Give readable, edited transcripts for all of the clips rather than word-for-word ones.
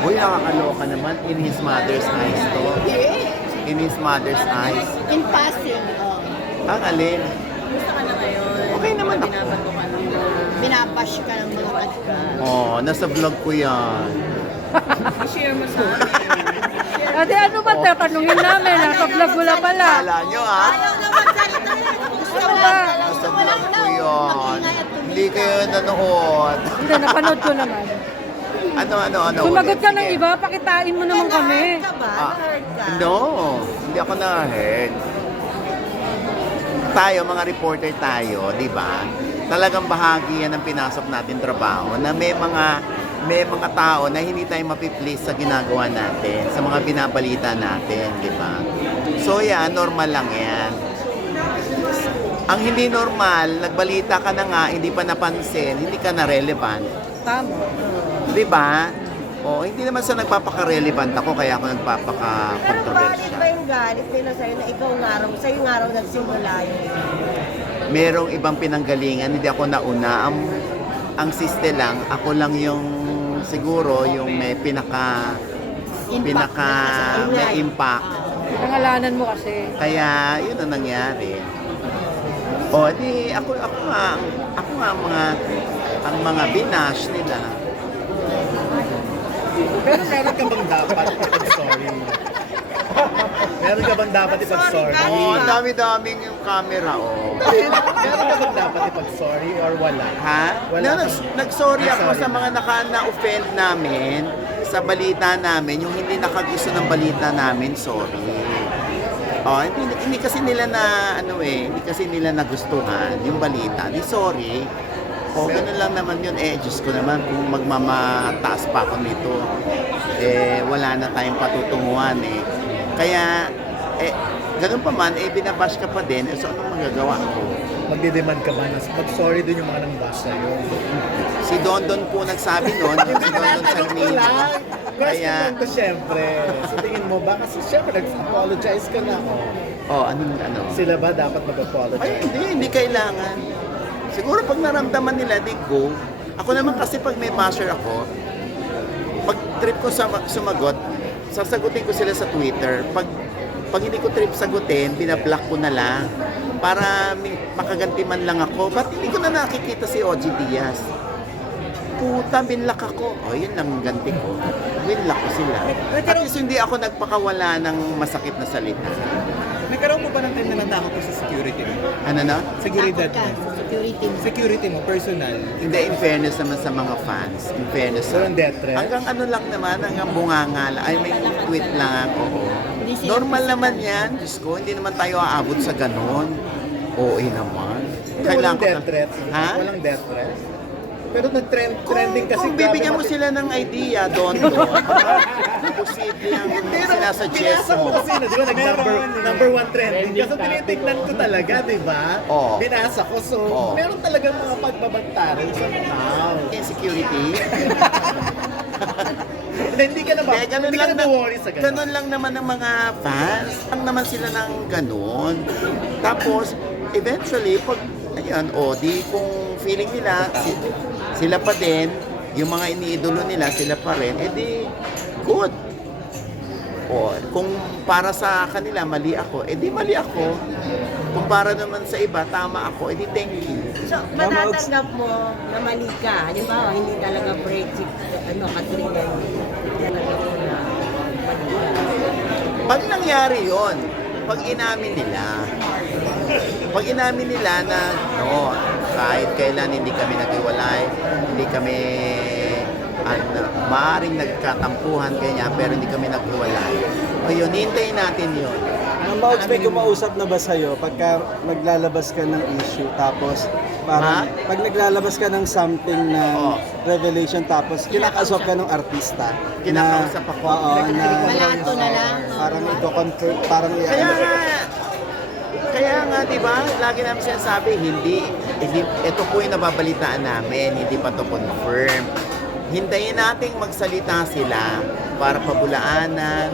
Uy, nakakaloka naman. In his mother's eyes to. In his mother's eyes. In passing, Ang alin? Gusto ka na ngayon. Okay naman ako. Binabato ka ng binabash ka ng mga kanta. Oh, nasa vlog ko yan. i-share mo sa amin. Ate, ano ba tatanungin namin? Nasa vlog wala pala. Kala nyo ha? Ayaw na magsalita yan. Gusto Ano lang ba? talaga. Nasa Gusto lang vlog ko daw. yan. Mag-ingay at tumingin. Hindi kayo nanood. Hindi, napanood ko naman. Ano? Sumagot ulit? ka ng Sige. iba, pakitain mo naman kami. Na-hurt ka ba? Ah, Na-hurt ka? No, hindi ako na-hurt. Tayo, mga reporter tayo, di ba? Talagang bahagi yan ng pinasok natin trabaho na may mga tao na hindi tayo mapiplease sa ginagawa natin, sa mga binabalita natin, di ba? So yan, normal lang yan. Ang hindi normal, nagbalita ka na nga, hindi pa napansin, hindi ka na relevant. Tama. Di ba? O, hindi naman sa nagpapaka-relevant ako, kaya ako Pero bakit nagpapaka-controversial. ba yung galit nila sa'yo na ikaw nga raw, sa'yo nga raw nagsimula yun? Merong ibang pinanggalingan, hindi ako nauna. Ang siste lang, ako lang yung siguro yung may may impact. Pangalanan mo kasi. Kaya yun ang nangyari. O di ako nga ang mga binash nila. Pero meron ka bang dapat ipag-sorry? Meron ka bang dapat ipag-sorry? Oh, ang dami-daming yung camera, oh. Meron ka bang dapat ipag-sorry or wala? Ha? Wala No, kang- nag-sorry ako Nag-sorry sa na. mga na-offend namin sa balita namin, yung hindi nakagusto ng balita namin, sorry. Oh, hindi kasi nila hindi kasi nila nagustuhan yung balita. Di sorry. O, ganun lang naman yun. Diyos ko naman, kung magmamataas pa ako nito, wala na tayong patutunguhan eh. Kaya, ganun pa man, binabash ka pa din, so anong magagawa ko? Magdidemand ka ba na pag-sorry dun yung mga nang bash sa'yo? Si Don po nagsabi nun, yung si Don Sarmino. Question Kaya, lang to syempre. Sa tingin mo ba? Kasi syempre nag-apologize ka na. ano? Sila ba dapat Ay, mag-apologize? hindi kailangan. Siguro pag naramdaman nila, they go. Ako naman kasi pag may basher ako, pag trip ko sumagot, sasagutin ko sila sa Twitter. Pag hindi ko trip sagutin, binablock ko na lang para makaganti man lang ako. Ba't hindi ko na nakikita si OG Diaz? Puta, binlock ako. O, yun lang ang ganti ko. Binlock ko sila. At least hindi ako nagpakawala ng masakit na salita. Nagkaroon mo ba ng time na natakot ka sa security mo? Ano na? Seguridad Takot ka mo? sa security mo. Security mo, personal. Hindi, in fairness naman sa mga fans. In fairness. Walang death threat? Hanggang ano lang naman, hanggang bunganga lang. Ay, may tweet lang ako. Hindi sila Normal physical. naman yan. Diyos ko, hindi naman tayo aabot sa ganon. Oo naman. Walang death threat? Ha? Walang death threat? Pero nag-trending kasi Kung bibigyan mo sila ng idea, Don. Posible ang sinasuggest Binasa ko mo. kasi na, di ba, number one trending. Kasi tinitignan ko talaga, di ba? Oo. Binasa ko, so Oo. meron talagang mga pagbabantaran somehow. Insecurity. Hindi ka na ba? Kaya ganun Hindi ka lang na worry sa ganun. ganun lang naman ng mga fans. Lang naman sila ng ganun. Tapos, eventually, pag, di kung feeling nila, sila pa din, yung mga iniidolo nila, sila pa rin, edi, good. O, kung para sa kanila, mali ako, edi mali ako. Kung para naman sa iba, tama ako, edi thank you. So, matatanggap mo na mali ka. Halimbawa, hindi talaga break si Katrina yun. Talaga mo na mali ka. Pag nangyari yon, pag inamin nila na kahit kailan hindi kami naghiwalay, hindi kami maaaring nagkatampuhan ganyan, pero hindi kami naghiwalay. O yun, hintayin natin yun. Ang ma-expect ko mausap na ba sa'yo pagka naglalabas ka ng issue tapos parang pag naglalabas ka ng something na revelation tapos kinakausap ka ng artista Kinakausap ako. Oo, na Malato na lang. parang ito confirm parang Kaya nga, di ba, lagi namin sinasabi, hindi, ito po yung nababalitaan namin, hindi pa to confirm. Hintayin nating magsalita sila para pabulaanan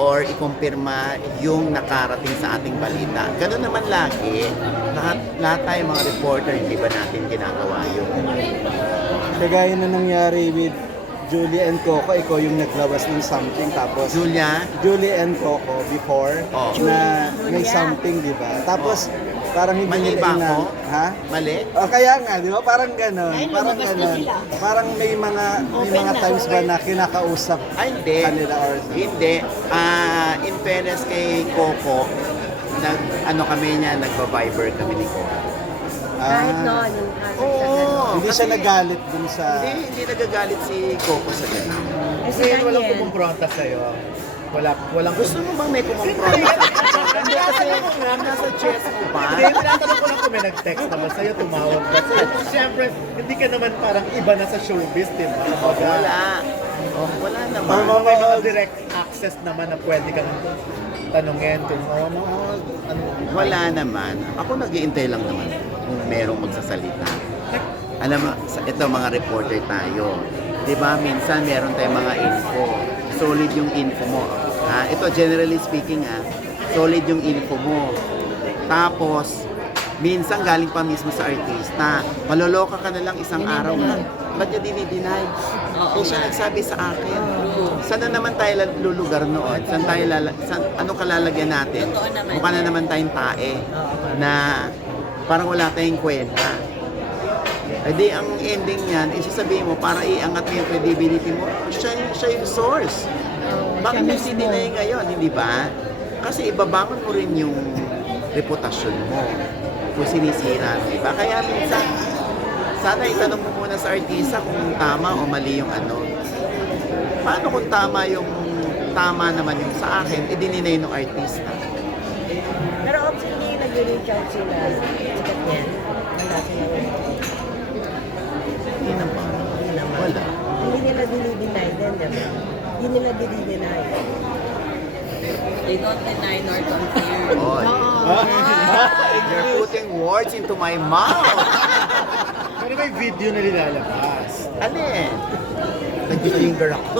or ikumpirma yung nakarating sa ating balita. Ganun naman lagi, lahat tayo mga reporter, hindi ba natin ginagawa yun? kagaya na nangyari with Julia and Coco, ikaw yung naglawas ng something tapos Julia, Julie and Coco before Oh. na may Julia. something, di ba? Tapos parang hindi Mali nila ba ina... ako? Ha? mali. O kaya nga, di ba? Parang gano'n. Ay, Parang lumabas na gano'n. sila. Parang may mga na. times ba na kinakausap Ay, hindi. kanila or Hindi. In fairness kay Coco, ano kami niya, nagpa-Viber kami ni Coco. Kahit noon, yung kahit sa Oo. gano'n. Hindi siya Kasi- nagalit dun sa... Hindi nagagalit si Coco sa ganun. Kasi Ngayon walang Daniel, kumumpronta sa'yo. Walang Gusto mo bang may kumumpront? Hindi kasi nasa chest mo ba? Hindi, tinatanong ko lang kung may nag-text naman sa'yo, tumawag ka. Siyempre, hindi ka naman parang iba na sa showbiz, di ba? Wala. Wala naman. Parang may mga direct access naman na pwede kang tanungin kung ano. Wala naman. Ako nag-iintay lang naman kung merong magsasalita. Alam mo, ito mga reporter tayo. Di ba, minsan meron tayong mga info. Solid yung info mo. Ha? Ito, generally speaking, solid yung info mo. Tapos, minsan galing pa mismo sa artista. Maloloka ka na lang isang araw. Ba't niya dinideny? Eh, siya nagsabi sa akin. Saan na naman tayo lulugar noon? Saan tayo anong kalalagyan natin? Totoo naman. Mukha na naman tayong tae na parang wala tayong kwenta. Eh di, ang ending niyan, isasabihin mo, para iangat mo yung credibility mo, siya yung source. Bakit yung dinay ngayon, hindi ba? Kasi ibabangon mo rin yung reputasyon mo kung sinisira mo, diba? Kaya minsan, sana itanong mo muna sa artista kung tama o mali yung ano. Paano kung tama naman yung sa akin, idininay ng artista? pero obviously, nag-reach out sila. Sikat yan. Wala sila. Hindi naman. Wala. Hindi nila dinideny din, di ba? Hindi nila dinideny. They don't deny nor confirm. Oy. You're putting words into my mouth. Pero may video na nilalabas. Ano eh? Nag-finger ako.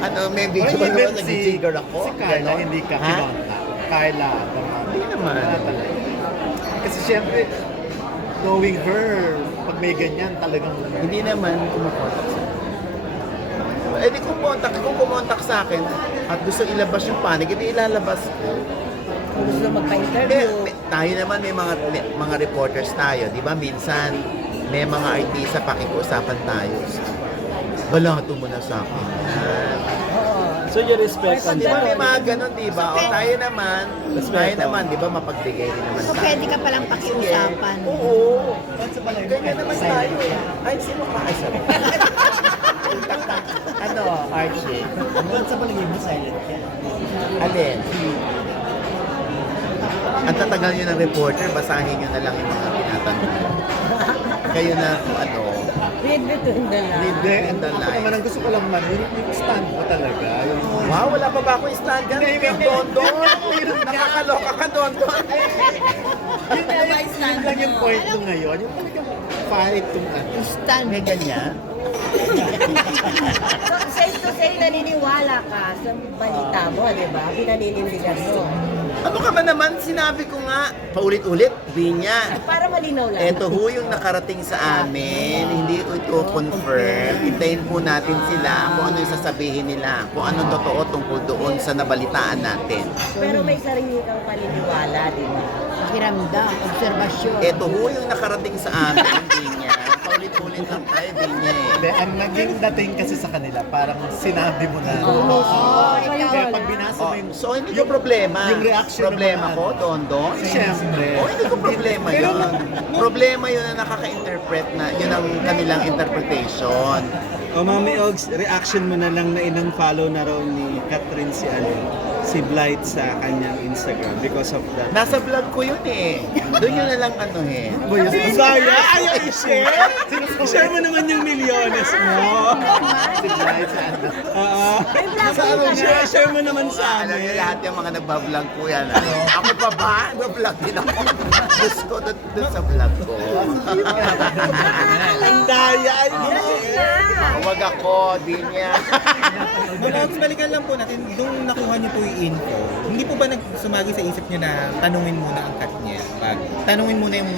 Ano, may Or video ba even naman nag-finger ako? Si Carla, Ganon? hindi ka Ha? kinonta. Carla, Hindi naman. wala talaga. Kasi siyempre, knowing her, pag may ganyan, talagang... Hindi naman kumukontak sa akin. Eh di kung kumontak sa akin at gusto ilabas yung panig, hindi ilalabas ko. Kung gusto magpa-interview. Tayo naman may mga reporters tayo, di ba? Minsan may mga artista pakikiusapan tayo. Balato mo na sa akin. So you respect Di ba may mga ganun, di ba? O tayo naman, di ba mapagbigay din naman So tayo. pwede ka palang pakiusapan. Oo. Ganyan naman tayo eh. Ay, sino ka? Ay, sorry. Ano, Archie? Ba't sa palagay mo silent ka? Alin? Ang tatagal nyo ng reporter, basahin nyo na lang yung mga tinatanong. Kayo na kung ano. Read between the lines. Hindi, And the ako line. naman ang gusto ko lang man, yung stand mo talaga. Yung... Wow, wala pa ba akong stand dyan? Don. Nakakaloka ka, Don. Yun lang yung point mo ngayon. Yung talagang fight kung ano. Stand. May ganyan. So, safe to say, naniniwala ka sa balita mo, di ba? Pinaninindigan mo. Ano ka ba naman? Sinabi ko nga, paulit-ulit, Binya. Para malinaw lang. Ito ho yung nakarating sa amin, hindi ko ito confirm. Hintayin po natin sila kung ano yung sasabihin nila, kung ano totoo tungkol doon sa nabalitaan natin. Pero may sarili kang paniniwala, di ba? Pakiramdam, obserbasyon. Ito ho yung nakarating sa amin, Binya. Paulit-ulit lang tayo, Binya eh. Hindi, ang naging dating kasi sa kanila, parang sinabi mo na. Kaya pag binasa mo yung... So hindi ko problema. Yung reaction problema naman, ko, Don. Siyempre. Hindi ko problema yun. Problema yun na nakaka-interpret na, yun ang kanilang interpretation. O Mami Ogs, reaction mo na lang na inang follow na raw ni Catherine si Blight sa kanyang Instagram because of that. Nasa vlog ko yun eh. Doon yun na lang ano eh. Saya! Ayaw i-share! Share mo naman yung milyones mo. Signal sa ano. Oo. Share mo naman sa Alam niyo amin. lahat yung mga nagbablog ko yan. Ako pa ba? Nagbablog din ako. Diyos ko doon sa vlog ko. Ang daya! Huwag ako, di niya. Mags, balikan lang po natin, nung nakuha niyo po yung info, hindi po ba nagsumagi sa isip niyo na tanungin muna ang cut niya? Tanungin muna yung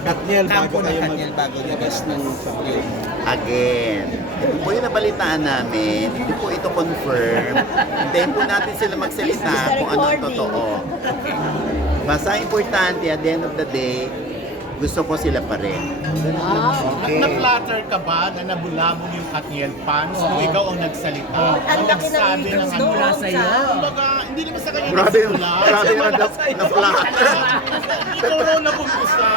Katniel, bago Kampo ng kayo Katniel, bago maglabas ng film. Again, ito po yung nabalitaan namin. Hindi po ito confirm. Hintayin po natin sila magsalita kung ano ang totoo. Basta importante, at the end of the day, gusto ko sila pa rin. Okay. Na-flatter ka ba na nabulabog yung Katniel fans kung ikaw ang nagsalita? Ang Ang laki ng nagsabi ng haters ano? doon sa'yo. Kumbaga, hindi naman sa kanya Grabe, nagsimula. grabe naman na-flatter. Ikaw raw nabumpisa.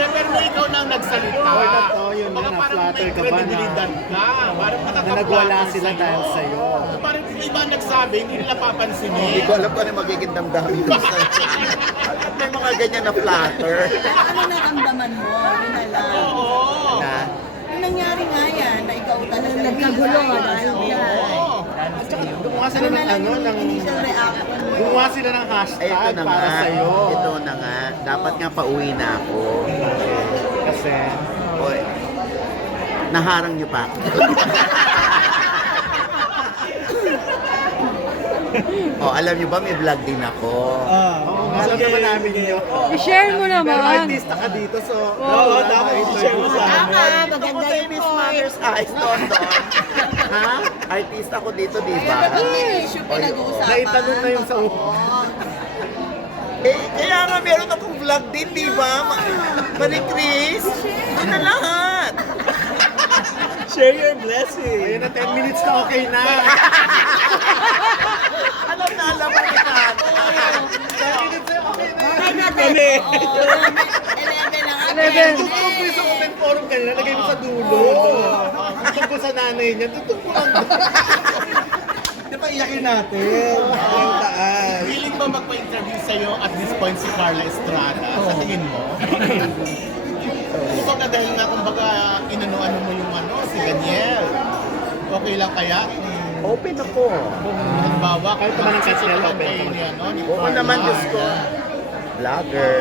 Pero na ikaw na ang nagsalita. Or na to, yun Kumbaga, na, parang na-flatter may ka ba na- kredibilidad ka. Parang Na nagwala sila dahil sa'yo. Parang kung iba nagsabi, hindi nila papansinin. Hindi ko alam kung ano magiging damdamin ko sa At may mga ganyan na flatter. Ano naramdaman mo? Yun na lang. Oo. Na, Yung nangyari nga yan, na ikaw talaga Nagkagulo nga dahil dyan. Oo. Gumawa sila ng ano, ng... initial reaction mo. Gumawa sila ng ay, ito hashtag na para nga. sa'yo. Ito na nga. Dapat nga pauwi na ako. Kasi, Oy, naharang niyo pa ako. Oh, alam niyo ba may vlog din ako. oo, alam naman namin yun. I-share mo Pero naman. artista ka dito, so... Oo, dapat i-share mo sa amin. Tama, Ito ko maganda sa yung Miss point. Mother's Eyes, London. Ha? Artista ko dito, di ba? Pag may issue pinag-uusapan. Naitanong na yung sa Eh, kaya nga meron akong vlog din, di ba? Marie Chris, doon na lahat. Share your blessing. Ayun na, 10 minutes na okay na. Alam na alam mo lahat. 10 minutes na okay na. Kami. 11 na nga. 11. Tutulog ko yung sa open forum kanina, lagay mo sa dulo. Tutulog ko sa nanay niya, tutulog ko lang. Di ba iyakin natin? Ang taas. Willing ba magpa-interview sa'yo at this point si Carla Estrada? Sa tingin mo? Kumbaga dahil nga kumbaga inano-ano mo yung ano, si Daniel. Okay lang kaya? Open ako. Halimbawa, Kahit naman ang Katniel, susukuan open kayo naman. ni, ano, ni Oo Carla. naman, Diyos ko. Vlogger.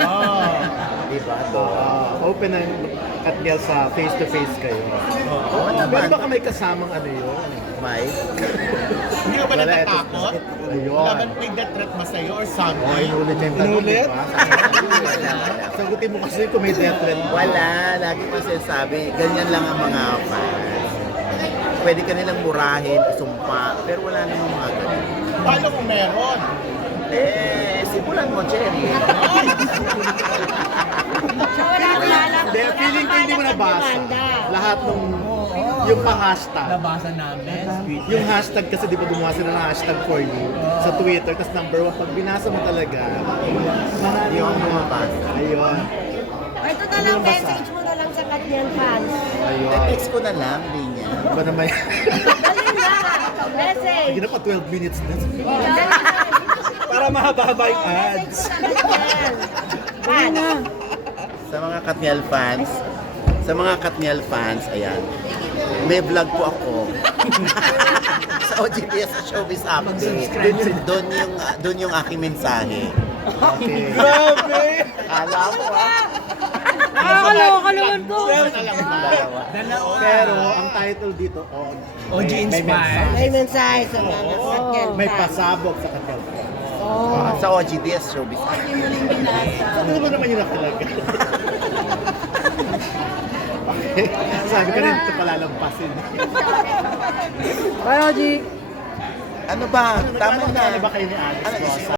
Oh. Di ba to? Open na yung Katniel sa face-to-face kayo. Oo Pero naman. baka may kasamang ano yun. Mike. Hindi ka ba Wala, natatakot? Ayun. Wala ba may death threat ba sa'yo or Oh, something? inulit niya yung tanong, Inulit? di ba? Wala. Sagutin mo kasi kung may death threat. Wala. Lagi ko sinasabi, ganyan lang ang mga fans. Pwede ka nilang murahin, isumpa, pero wala namang mga ganyan. Paano kung meron? Eh, simulan mo, Cherry. Hindi, feeling ko hindi mo nabasa. Lahat nung yung pa-hashtag. Nabasa namin. Yung hashtag kasi di ba gumawa sila ng hashtag for you sa Twitter. Tapos number 1, pag binasa mo talaga, marami Yung yung mga fans. Ayun. Ito na lang, message mo na lang sa Katniel fans. Ayun. Text ko na lang, linya. Ba naman Dali na! Message! Hindi na pa 12 minutes na. Dali na! Para mahaba-haba yung ads. Dali na! Sa mga Katniel fans, ayan. May vlog po ako. Sa OGBS sa Showbiz Update. Doon yung aking mensahe. Okay. Grabe! Kala mo Nakakaloka naman to. Dalawa. Pero ang title dito, OG may Inspire. May mensahe sa mga Katniel May fans. pasabog sa Katniel. Sa OGBS Showbiz Update. Sabi mo naman yun nakalagay. Okay. Sabi ko rin ito palalampasin. Bye, Oji. Ano ba? Tama na. Ano ba kayo ni Alex Ano, Rosa?